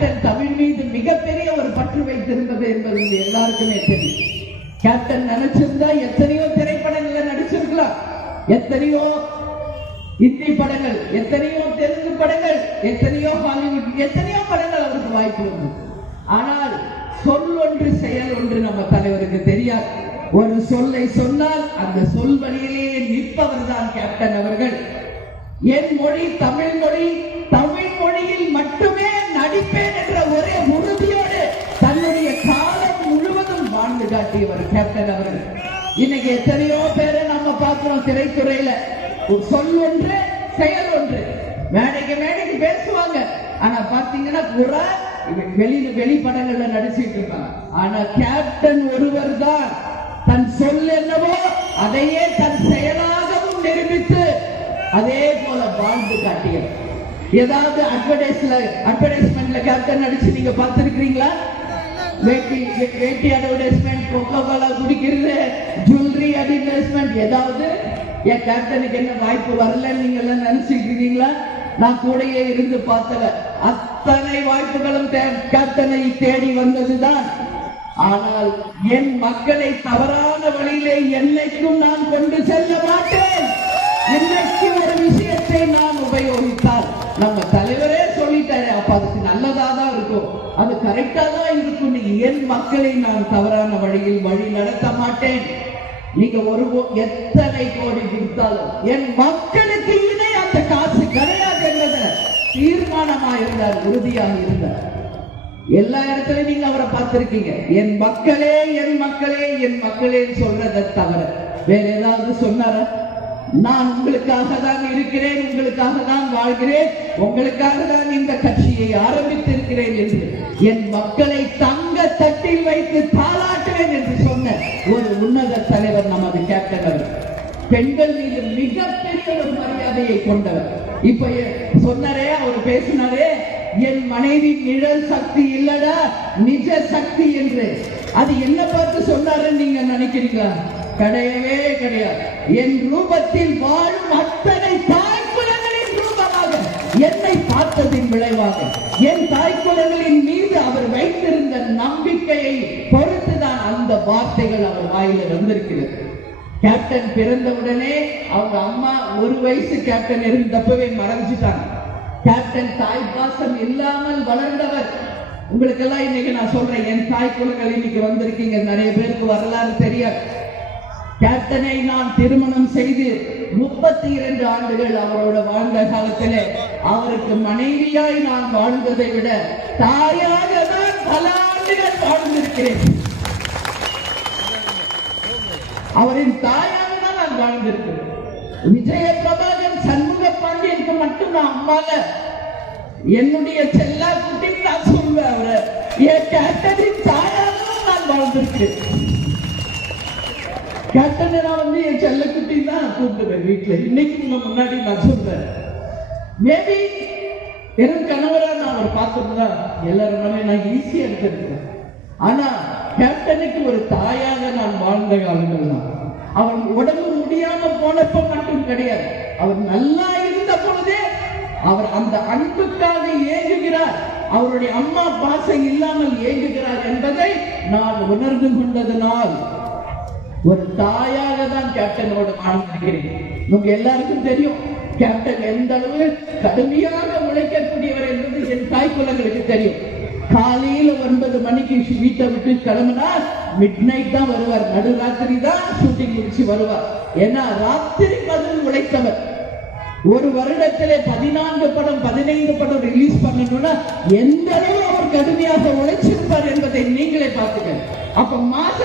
captain Tamil மீது மிகப்பெரிய ஒரு பற்று வைத்திருந்தது என்பது எல்லாருக்குமே தெரியும் கேப்டன் நினைச்சிருந்தா எத்தனையோ திரைப்படங்கள்ல நடிச்சிருக்கலாம் எத்தனையோ இந்தி படங்கள் எத்தனையோ தெலுங்கு படங்கள் எத்தனையோ ஹாலிவுட் எத்தனையோ படங்கள் அவருக்கு வாய்ப்பு இருந்தது ஆனால் சொல் ஒன்று செயல் ஒன்று நம்ம தலைவருக்கு தெரியாது ஒரு சொல்லை சொன்னால் அந்த சொல் வழியிலேயே நிற்பவர் தான் கேப்டன் அவர்கள் என் மொழி தமிழ் மொழி தமிழ் பாராட்டியவர் கேப்டன் அவர்கள் இன்னைக்கு எத்தனையோ பேரை நம்ம பார்க்கிறோம் திரைத்துறையில சொல் ஒன்று செயல் ஒன்று மேடைக்கு மேடைக்கு பேசுவாங்க ஆனா பாத்தீங்கன்னா புறா வெளியில வெளிப்படங்கள்ல நடிச்சிட்டு இருக்காங்க ஆனா கேப்டன் ஒருவர் தான் தன் சொல் என்னவோ அதையே தன் செயலாகவும் நிரூபித்து அதே போல வாழ்ந்து காட்டியவர் ஏதாவது அட்வர்டைஸ்ல அட்வர்டைஸ்மெண்ட்ல கேப்டன் நடிச்சு நீங்க பார்த்திருக்கிறீங்களா வெட்டி அட்வர்டைஸ்மெண்ட் கொக்கோ கோலா குடிக்கிறது ஜுவல்லரி அட்வர்டைஸ்மெண்ட் ஏதாவது என் கேப்டனுக்கு என்ன வாய்ப்பு வரல நீங்க எல்லாம் நினைச்சுக்கிறீங்களா நான் கூடையே இருந்து பார்த்தவன் அத்தனை வாய்ப்புகளும் கேப்டனை தேடி வந்ததுதான் ஆனால் என் மக்களை தவறான வழியிலே என்னைக்கும் நான் கொண்டு செல்ல மாட்டேன் என்னைக்கும் ஒரு விஷயத்தை நான் உபயோகித்தால் நம்ம அது கரெக்டா தான் இருக்கும் என் மக்களை நான் தவறான வழியில் வழி நடத்த மாட்டேன் நீங்க ஒரு எத்தனை கோடி கொடுத்தாலும் என் மக்களுக்கு இணை அந்த காசு கிடையாது என்றத தீர்மானமா இருந்தார் உறுதியாக இருந்தார் எல்லா இடத்துலயும் நீங்க அவரை பார்த்திருக்கீங்க என் மக்களே என் மக்களே என் மக்களே சொல்றதை தவிர வேற ஏதாவது சொன்னாரா நான் உங்களுக்காக தான் இருக்கிறேன் உங்களுக்காக தான் வாழ்கிறேன் உங்களுக்காக தான் இந்த கட்சியை ஆரம்பித்திருக்கிறேன் என்று என் மக்களை தங்க தட்டில் வைத்து தாளாட்டுவேன் என்று சொன்ன ஒரு உன்னத தலைவர் நமது கேப்டன் அவர் பெண்கள் மீது மிகப்பெரிய ஒரு மரியாதையை கொண்டவர் இப்ப சொன்னாரே அவர் பேசினாரே என் மனைவி நிழல் சக்தி இல்லடா நிஜ சக்தி என்று அது என்ன பார்த்து சொன்னாருன்னு நீங்க நினைக்கிறீங்களா கிடையவே கிடையாது என் ரூபத்தில் வாழும் அத்தனை தாய் குலங்களின் ரூபமாக என்னை பார்த்ததின் விளைவாக என் தாய் குலங்களின் மீது அவர் வைத்திருந்த நம்பிக்கையை பொறுத்துதான் அந்த வார்த்தைகள் அவர் வாயில வந்திருக்கிறது கேப்டன் பிறந்தவுடனே அவங்க அம்மா ஒரு வயசு கேப்டன் இருந்தப்பவே மறைஞ்சிட்டாங்க கேப்டன் தாய் பாசம் இல்லாமல் வளர்ந்தவர் உங்களுக்கு எல்லாம் இன்னைக்கு நான் சொல்றேன் என் தாய் குழுக்கள் இன்னைக்கு வந்திருக்கீங்க நிறைய பேருக்கு வரலாறு தெரியாது கேப்டனை நான் திருமணம் செய்து முப்பத்தி இரண்டு ஆண்டுகள் அவரோட வாழ்ந்த காலத்தில் அவருக்கு மனைவியாய் நான் வாழ்ந்ததை விட தாயாக தான் பல ஆண்டுகள் வாழ்ந்திருக்கிறேன் அவரின் தாயாக தான் நான் வாழ்ந்திருக்கிறேன் விஜய பிரபாகர் சண்முக பாண்டியனுக்கு மட்டும் நான் அம்மால என்னுடைய செல்லா குட்டின்னு நான் சொல்லுவேன் அவரை என் கேப்டனின் தாயாக தான் நான் வாழ்ந்திருக்கிறேன் கேப்டன் நான் வந்து என் செல்லக்குட்டி தான் கூப்பிடுவேன் வீட்டில் இன்னைக்கு முன்ன முன்னாடி நான் சொல்றேன் மேபி என் கணவரா நான் அவர் பார்த்துருந்தா எல்லாரும் மேலே நான் ஈஸியாக எடுத்திருக்கேன் ஆனா கேப்டனுக்கு ஒரு தாயாக நான் வாழ்ந்த காலங்கள் தான் அவன் உடம்பு முடியாம போனப்ப மட்டும் கிடையாது அவர் நல்லா இருந்த பொழுதே அவர் அந்த அன்புக்காக ஏங்குகிறார் அவருடைய அம்மா பாசம் இல்லாமல் ஏங்குகிறார் என்பதை நான் உணர்ந்து கொண்டதனால் ஒரு தாயாக தான் கேப்டனோட மாறும் நினைக்கிறேன் உங்க எல்லாருக்கும் தெரியும் கேப்டன் எந்த அளவு கடுமையாக உழைக்கக்கூடியவர் என்பது என் தாய் குலங்களுக்கு தெரியும் காலையில ஒன்பது மணிக்கு வீட்டை விட்டு கிளம்புனா மிட் நைட் தான் வருவார் நடுராத்திரி தான் ஷூட்டிங் முடிச்சு வருவார் ஏன்னா ராத்திரி பதில் உழைத்தவர் ஒரு வருடத்திலே பதினான்கு படம் பதினைந்து படம் ரிலீஸ் பண்ணணும்னா எந்த அளவு அவர் கடுமையாக உழைச்சிருப்பார் என்பதை நீங்களே பார்த்துக்க அப்ப மாச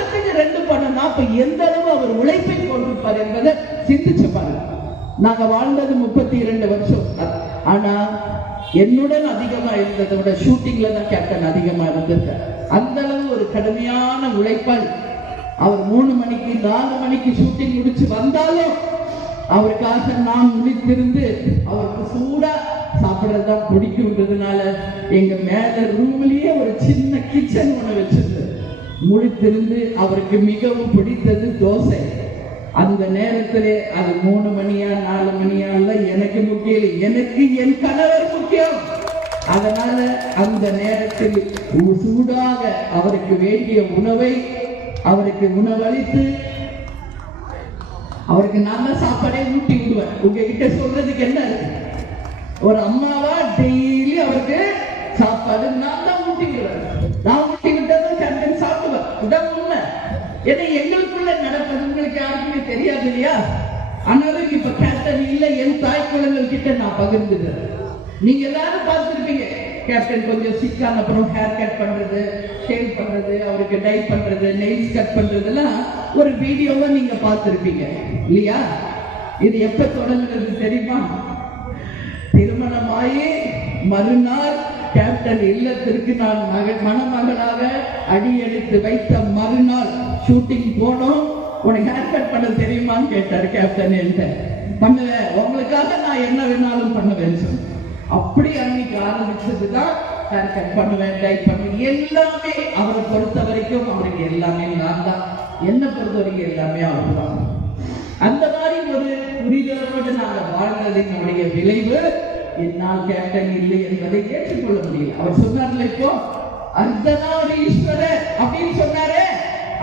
சிந்திச்சு பாருங்க நாங்க வாழ்ந்தது முப்பத்தி இரண்டு வருஷம் ஆனா என்னுடன் அதிகமா இருந்ததை விட ஷூட்டிங்ல தான் கேப்டன் அதிகமா இருந்திருக்க அந்த அளவு ஒரு கடுமையான உழைப்பால் அவர் மூணு மணிக்கு நாலு மணிக்கு ஷூட்டிங் முடிச்சு வந்தாலும் அவருக்காக நாம் முடித்திருந்து அவருக்கு சூடா சாப்பிடறதுதான் பிடிக்கும்ன்றதுனால எங்க மேல ரூம்லயே ஒரு சின்ன கிச்சன் ஒண்ணு வச்சிருந்தது முடித்திருந்து அவருக்கு மிகவும் பிடித்தது தோசை அந்த நேரத்திலே அது மூணு மணியா நாலு மணியா இல்ல எனக்கு முக்கியம் இல்லை எனக்கு என் கணவர் முக்கியம் அதனால அந்த நேரத்தில் சூடாக அவருக்கு வேண்டிய உணவை அவருக்கு உணவளித்து அவருக்கு நல்ல சாப்பாடே ஊட்டி விடுவேன் உங்ககிட்ட சொல்றதுக்கு என்ன இருக்கு ஒரு அம்மாவா டெய்லி அவருக்கு சாப்பாடு நான் தான் ஊட்டிக்கிறேன் நான் ஊட்டிக்கிறேன் கிடையாது இல்லையா ஆனாலும் இப்ப கேப்டன் இல்ல என் தாய் குழந்தைகள் கிட்ட நான் பகிர்ந்துடுறேன் நீங்க எல்லாரும் பார்த்துருப்பீங்க கேப்டன் கொஞ்சம் சிக்கான அப்புறம் ஹேர் கட் பண்றது ஷேவ் பண்றது அவருக்கு டை பண்றது நெயில்ஸ் கட் பண்றதெல்லாம் ஒரு வீடியோவா நீங்க பார்த்துருப்பீங்க இல்லையா இது எப்ப தொடங்குறது தெரியுமா திருமணமாயி மறுநாள் கேப்டன் இல்லத்திற்கு நான் மக மணமகளாக அடியெடுத்து வைத்த மறுநாள் ஷூட்டிங் போனோம் உனக்கு ஹேர் கட் பண்ண தெரியுமான்னு கேட்டார் கேப்டன் என்கிட்ட பண்ணல உங்களுக்காக நான் என்ன வேணாலும் பண்ணுவேன் சொன்னேன் அப்படி அன்னைக்கு ஆரம்பிச்சது தான் ஹேர் கட் பண்ணுவேன் டைட் பண்ணுவேன் எல்லாமே அவரை பொறுத்த வரைக்கும் அவருக்கு எல்லாமே நான் தான் என்ன பொறுத்த வரைக்கும் எல்லாமே அவர் தான் அந்த மாதிரி ஒரு புரிதலோடு நாங்கள் வாழ்ந்ததினுடைய விளைவு என்னால் கேப்டன் இல்லை என்பதை ஏற்றுக்கொள்ள முடியல அவர் சொன்னார்ல இப்போ அர்த்தனா ஒரு ஈஸ்வரர் அப்படின்னு சொன்னாரு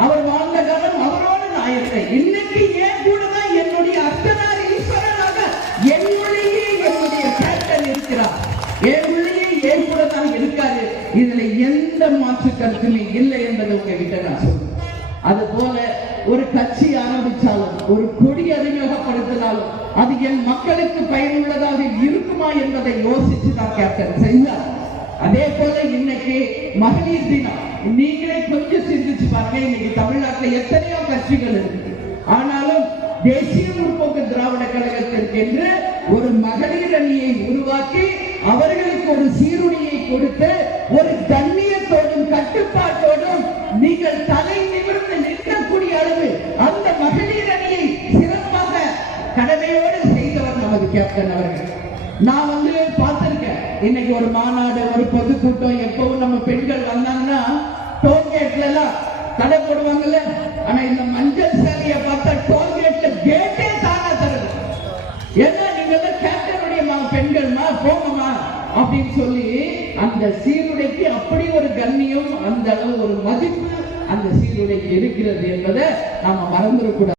அவர் வாழ்ந்த காலம் அவரோட ஆயிருக்கேன் இன்னைக்கு ஏன் கூட என்னுடைய அர்த்தனார் ஈஸ்வரனாக என்னுடைய என்னுடைய கேப்டன் இருக்கிறார் என்னுடைய ஏன் கூட தான் இருக்காரு இதுல எந்த மாற்று கருத்துமே இல்லை என்பதை உங்ககிட்ட நான் சொல்றேன் அது போல ஒரு கட்சி ஆரம்பிச்சாலும் ஒரு கொடி அறிமுகப்படுத்தினாலும் அது என் மக்களுக்கு பயனுள்ளதாக இருக்குமா என்பதை யோசிச்சு தான் கேப்டன் செய்தார் அதே போல இன்னைக்கு மகளிர் தினம் நீங்களே கொஞ்சம் சிந்திச்சு பாருங்க இன்னைக்கு தமிழ்நாட்டில் எத்தனையோ கட்சிகள் இருக்கு ஆனாலும் தேசிய முற்போக்கு திராவிட கழகத்திற்கு என்று ஒரு மகளிர் அணியை உருவாக்கி அவர்களுக்கு ஒரு சீருணியை கொடுத்து ஒரு கண்ணியத்தோடும் கட்டுப்பாட்டோடும் நீங்கள் தலை நிமிர்ந்து நிற்கக்கூடிய அளவு அந்த மகளிர் அணியை சிறப்பாக கடமையோடு செய்தவர் நமது கேப்டன் அவர்கள் நான் வந்து பார்த்திருக்கேன் இன்னைக்கு ஒரு மாநாடு ஒரு பொதுக்கூட்டம் இந்த மஞ்சள் சேலையை பார்த்தா டோல்கேட்ல கேட்டே தானா தருது என்ன நீங்க எல்லாம் கேப்டனுடையமா பெண்கள்மா போங்கம்மா அப்படின்னு சொல்லி அந்த சீருடைக்கு அப்படி ஒரு கண்ணியம் அந்த அளவு ஒரு மதிப்பு அந்த சீருடைக்கு இருக்கிறது என்பதை நாம மறந்துடக்கூடாது